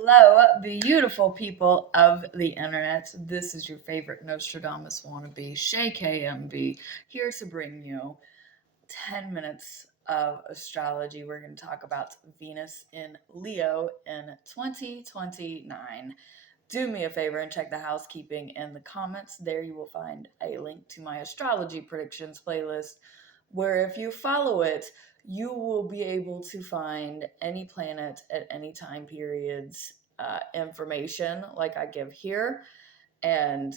Hello, beautiful people of the internet. This is your favorite Nostradamus wannabe, Shay KMB, here to bring you 10 minutes of astrology. We're going to talk about Venus in Leo in 2029. Do me a favor and check the housekeeping in the comments. There you will find a link to my astrology predictions playlist, where if you follow it, you will be able to find any planet at any time periods information like I give here. And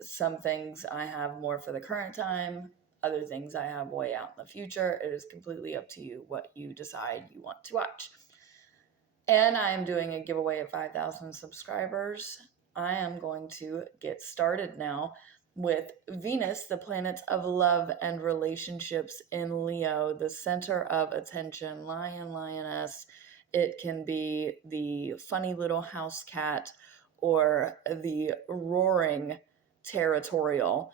some things I have more for the current time, other things I have way out in the future. It is completely up to you what you decide you want to watch. And I am doing a giveaway at 5,000 subscribers. I am going to get started now with Venus, the planet of love and relationships in Leo, the center of attention, lion, lioness. It can be the funny little house cat or the roaring territorial.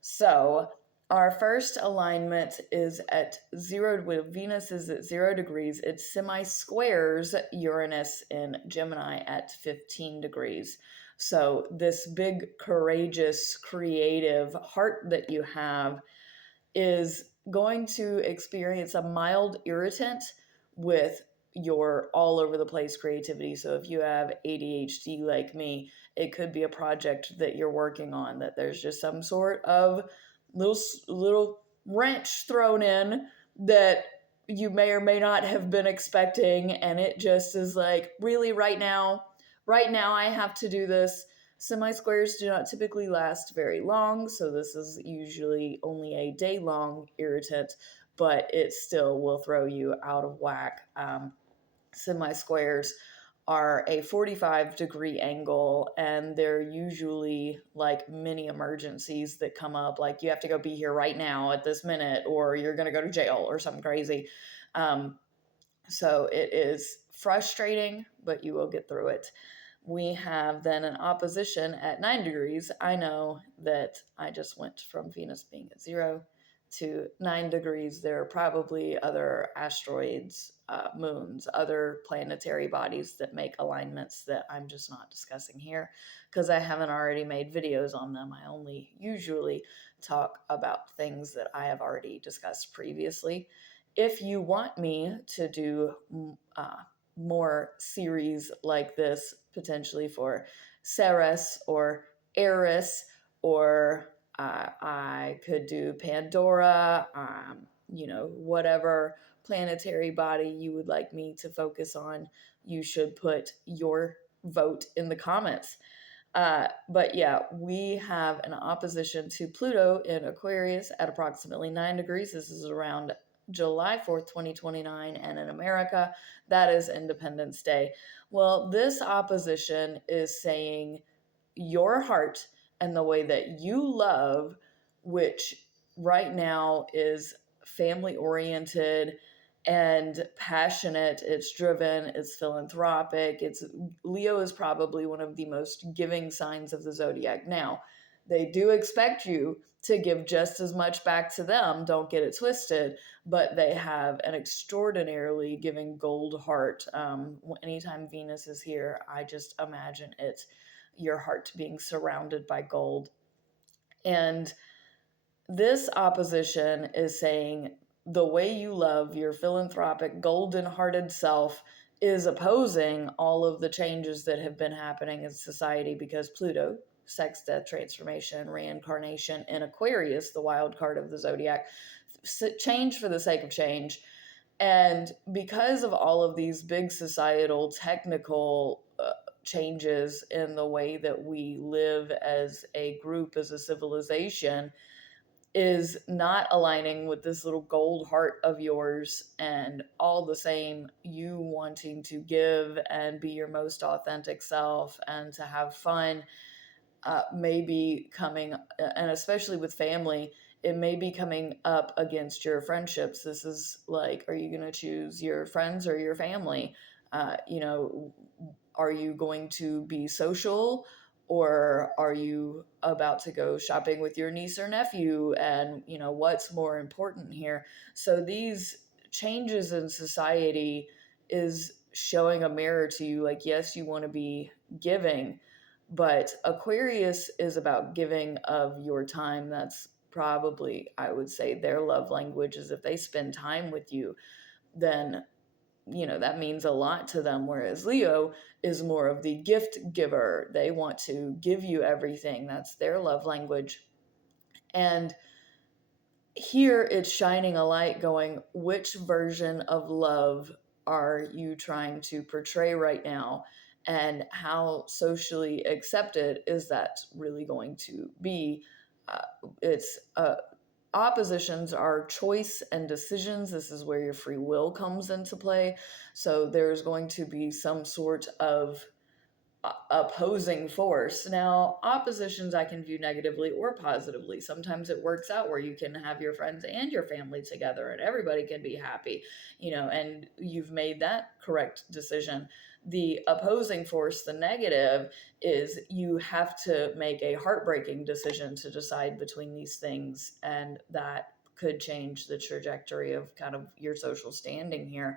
So, our first alignment is at zero, with Venus is at 0 degrees. It semi squares Uranus in Gemini at 15 degrees. So, this big, courageous, creative heart that you have is going to experience a mild irritant with your all over the place creativity. So if you have ADHD like me, it could be a project that you're working on that there's just some sort of little wrench thrown in that you may or may not have been expecting, and it just is like, really, right now I have to do this. Semi-squares do not typically last very long, so this is usually only a day-long irritant, but it still will throw you out of whack. Semi-squares are a 45-degree angle, and they're usually like mini emergencies that come up, like you have to go be here right now at this minute, or you're going to go to jail or something crazy. So it is frustrating, but you will get through it. We have then an opposition at 9 degrees. I know that I just went from Venus being at 0 to 9 degrees. There are probably other asteroids, moons, other planetary bodies that make alignments that I'm just not discussing here because I haven't already made videos on them. I only usually talk about things that I have already discussed previously. If you want me to do more series like this, potentially for Ceres or Eris, or I could do Pandora, whatever planetary body you would like me to focus on, you should put your vote in the comments. But yeah, we have an opposition to Pluto in Aquarius at approximately 9 degrees. This is around July 4th, 2029, and in America, that is Independence Day. Well, this opposition is saying your heart and the way that you love, which right now is family oriented and passionate, it's driven, it's philanthropic. It's Leo is probably one of the most giving signs of the zodiac. Now, they do expect you to give just as much back to them, don't get it twisted, but they have an extraordinarily giving gold heart. Anytime Venus is here, I just imagine it, your heart being surrounded by gold. And this opposition is saying the way you love your philanthropic, golden hearted self is opposing all of the changes that have been happening in society because Pluto, sex, death, transformation, reincarnation in Aquarius, the wild card of the zodiac, change for the sake of change. And because of all of these big societal, technical changes in the way that we live as a group, as a civilization, is not aligning with this little gold heart of yours, and all the same, you wanting to give and be your most authentic self and to have fun, may be coming, and especially with family, it may be coming up against your friendships. This is like, are you going to choose your friends or your family? Are you going to be social, or are you about to go shopping with your niece or nephew? And what's more important here? So these changes in society is showing a mirror to you, like, yes, you want to be giving, but Aquarius is about giving of your time. That's probably, I would say, their love language is if they spend time with you, then that means a lot to them. Whereas Leo is more of the gift giver. They want to give you everything. That's their love language. And here it's shining a light going, which version of love are you trying to portray right now? And how socially accepted is that really going to be? Uh, it's Oppositions are choice and decisions. This is where your free will comes into play. So there's going to be some sort of opposing force. Now, oppositions I can view negatively or positively. Sometimes it works out where you can have your friends and your family together and everybody can be happy, and you've made that correct decision. The opposing force, the negative, is you have to make a heartbreaking decision to decide between these things, and that could change the trajectory of kind of your social standing here,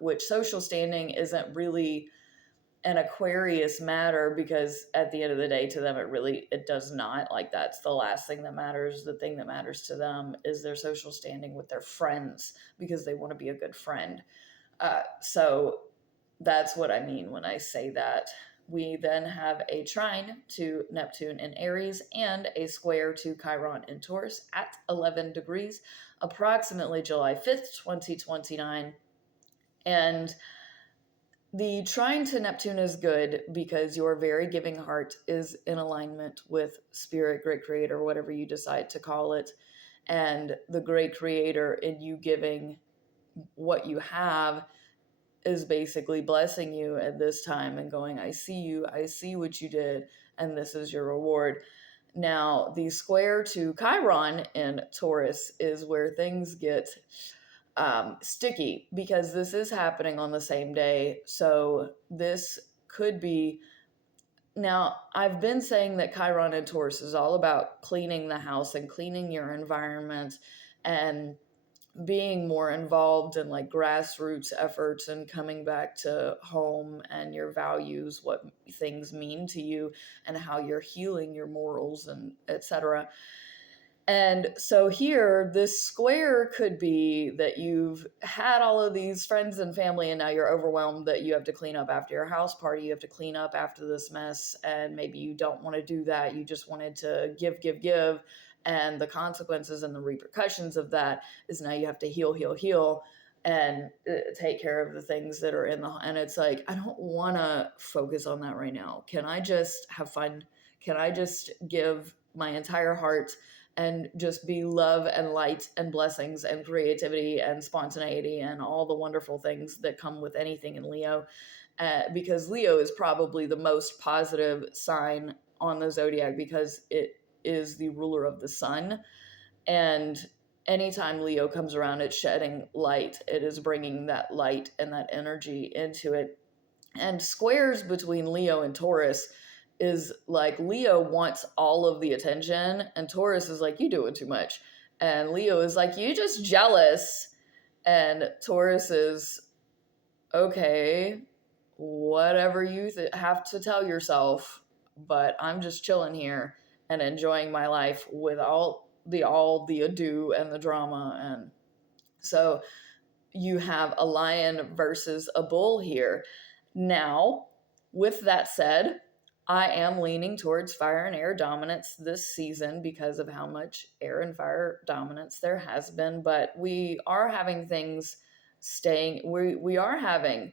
which social standing isn't really an Aquarius matter, because at the end of the day, to them it does not. Like, that's the last thing that matters. The thing that matters to them is their social standing with their friends, because they want to be a good friend. So that's what I mean when I say that. We then have a trine to Neptune in Aries and a square to Chiron in Taurus at 11 degrees, approximately July 5th, 2029. And the trine to Neptune is good because your very giving heart is in alignment with Spirit, Great Creator, whatever you decide to call it. And the Great Creator in you giving what you have is basically blessing you at this time and going, I see you, I see what you did, and this is your reward. Now, the square to Chiron in Taurus is where things get sticky, because this is happening on the same day. So this could be. Now, I've been saying that Chiron and Taurus is all about cleaning the house and cleaning your environment and being more involved in like grassroots efforts and coming back to home and your values, what things mean to you, and how you're healing your morals and etc. And so here, this square could be that you've had all of these friends and family, and now you're overwhelmed that you have to clean up after your house party. You have to clean up after this mess, and maybe you don't want to do that. You just wanted to give, give, give. And the consequences and the repercussions of that is now you have to heal, heal, heal, and take care of the things that are in the. And it's like, I don't want to focus on that right now. Can I just have fun? Can I just give my entire heart and just be love and light and blessings and creativity and spontaneity and all the wonderful things that come with anything in Leo? Because Leo is probably the most positive sign on the zodiac, because it is the ruler of the sun. And anytime Leo comes around, it's shedding light. It is bringing that light and that energy into it. And squares between Leo and Taurus is like, Leo wants all of the attention, and Taurus is like, you doing too much. And Leo is like, you just jealous. And Taurus is, okay, whatever you have to tell yourself, but I'm just chilling here and enjoying my life with all the ado and the drama. And so you have a lion versus a bull here. Now, with that said, I am leaning towards fire and air dominance this season because of how much air and fire dominance there has been. But we are having things we are having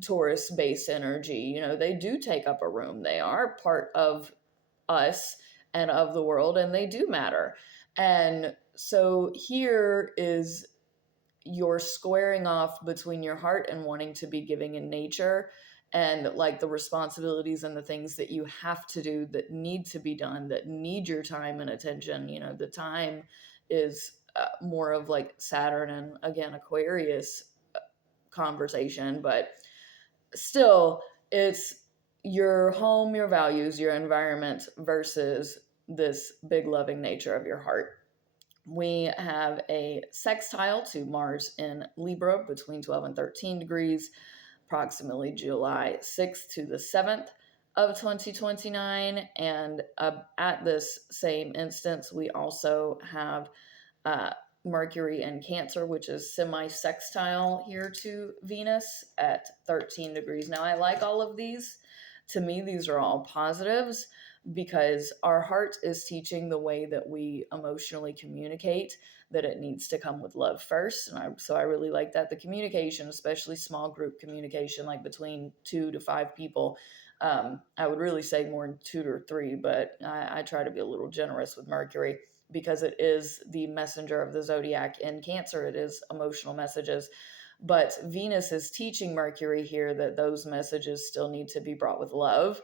Taurus based energy. They do take up a room, they are part of us and of the world, and they do matter. And so here is you're squaring off between your heart and wanting to be giving in nature, and like the responsibilities and the things that you have to do that need to be done, that need your time and attention. The time is more of like Saturn and again Aquarius conversation, but still it's your home, your values, your environment versus this big loving nature of your heart. We have a sextile to Mars in Libra between 12 and 13 degrees, approximately July 6th to the 7th of 2029. And at this same instance, we also have uh, Mercury in Cancer, which is semi-sextile here to Venus at 13 degrees. Now, I like all of these. To me, these are all positives because our heart is teaching the way that we emotionally communicate, that it needs to come with love first. And so I really like that. The communication, especially small group communication, like between 2 to 5 people, I would really say more than 2 or 3, but I try to be a little generous with Mercury because it is the messenger of the zodiac in Cancer. It is emotional messages. But Venus is teaching Mercury here that those messages still need to be brought with love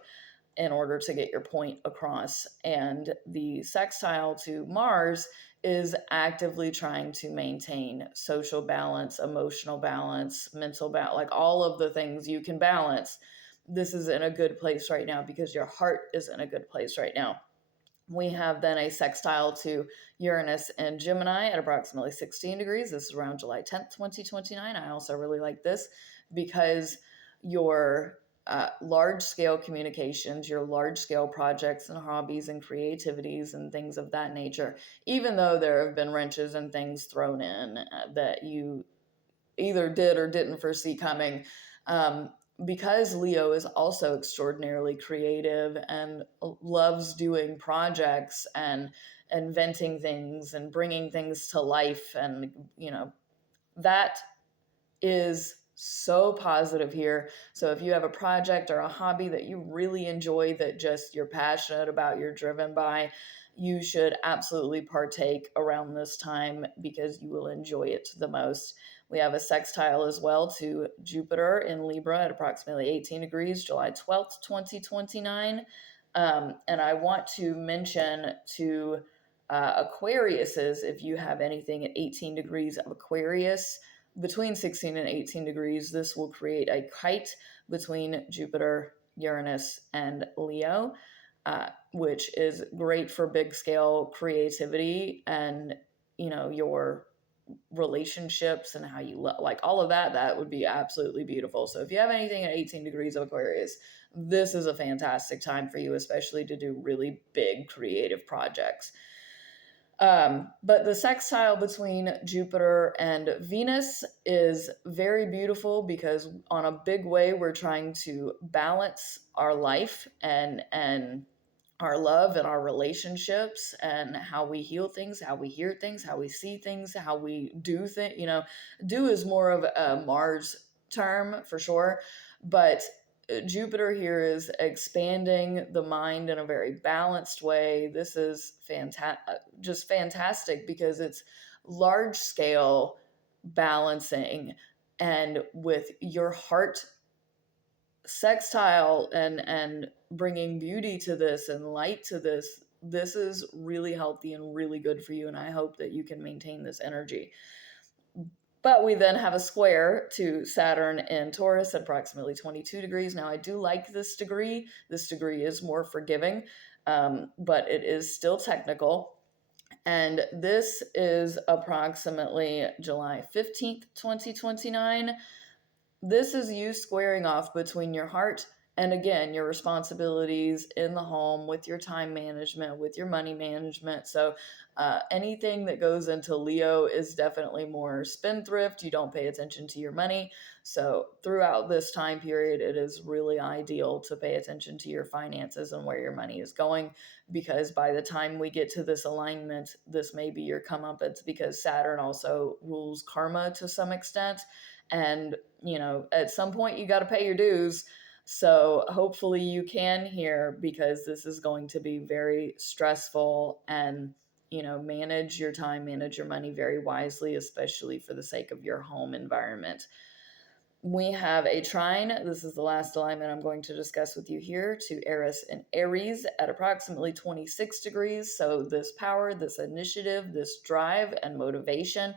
in order to get your point across. And the sextile to Mars is actively trying to maintain social balance, emotional balance, mental balance, like all of the things you can balance. This is in a good place right now because your heart is in a good place right now. We have then a sextile to Uranus and Gemini at approximately 16 degrees. This is around July 10th, 2029. I also really like this because your large scale communications, your large scale projects and hobbies and creativities and things of that nature, even though there have been wrenches and things thrown in that you either did or didn't foresee coming. Um, because Leo is also extraordinarily creative and loves doing projects and inventing things and bringing things to life, and that is so positive here. So if you have a project or a hobby that you really enjoy, that just you're passionate about, you're driven by, you should absolutely partake around this time because you will enjoy it the most. We have a sextile as well to Jupiter in Libra at approximately 18 degrees, July 12th, 2029. And I want to mention to Aquariuses, if you have anything at 18 degrees of Aquarius, between 16 and 18 degrees, this will create a kite between Jupiter, Uranus, and Leo, which is great for big scale creativity and your relationships and how you like all of that. That would be absolutely beautiful. So if you have anything at 18 degrees of Aquarius, this is a fantastic time for you, especially to do really big creative projects. But the sextile between Jupiter and Venus is very beautiful because on a big way we're trying to balance our life and our love and our relationships and how we heal things, how we hear things, how we see things, how we do things. Do is more of a Mars term for sure, but Jupiter here is expanding the mind in a very balanced way. This is just fantastic because it's large scale balancing, and with your heart sextile and bringing beauty to this and light to this. This is really healthy and really good for you, and I hope that you can maintain this energy. But we then have a square to Saturn in Taurus at approximately 22 degrees. Now, I do like this degree. This degree is more forgiving, but it is still technical. And this is approximately July 15th, 2029. This is you squaring off between your heart and, again, your responsibilities in the home, with your time management, with your money management. So anything that goes into Leo is definitely more spendthrift. You don't pay attention to your money. So throughout this time period, it is really ideal to pay attention to your finances and where your money is going, because by the time we get to this alignment, this may be your comeuppance, because Saturn also rules karma to some extent. And at some point you got to pay your dues. So hopefully you can here, because this is going to be very stressful, and manage your time, manage your money very wisely, especially for the sake of your home environment. We have a trine. This is the last alignment I'm going to discuss with you here, to Eris and Aries at approximately 26 degrees. So this power, this initiative, this drive and motivation,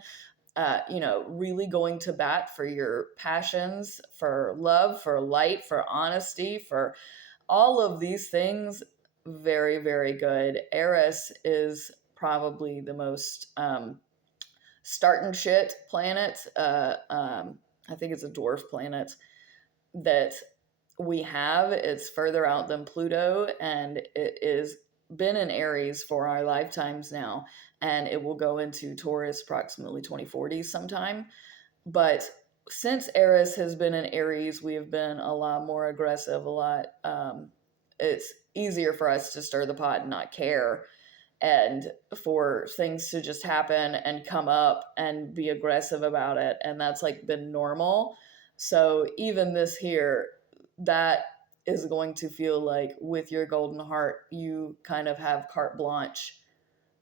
really going to bat for your passions, for love, for light, for honesty, for all of these things. Very, very good. Eris is probably the most start and shit planet. I think it's a dwarf planet. that we have. It's further out than Pluto, and it is been in Aries for our lifetimes now, and it will go into Taurus approximately 2040 sometime. But since Eris has been in Aries, we have been a lot more aggressive, a lot. It's easier for us to stir the pot and not care, and for things to just happen and come up and be aggressive about it. And that's like been normal. So even this here, that is going to feel like with your golden heart, you kind of have carte blanche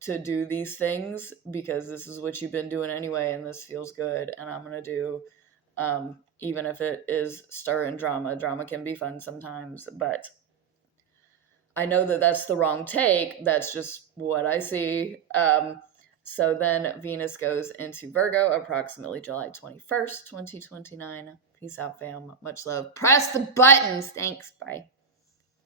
to do these things because this is what you've been doing anyway, and this feels good, and I'm gonna do, even if it is stirring drama. Drama can be fun sometimes, but I know that that's the wrong take. That's just what I see. So then Venus goes into Virgo approximately July 21st, 2029. Peace out, fam. Much love. Press the buttons. Thanks. Bye.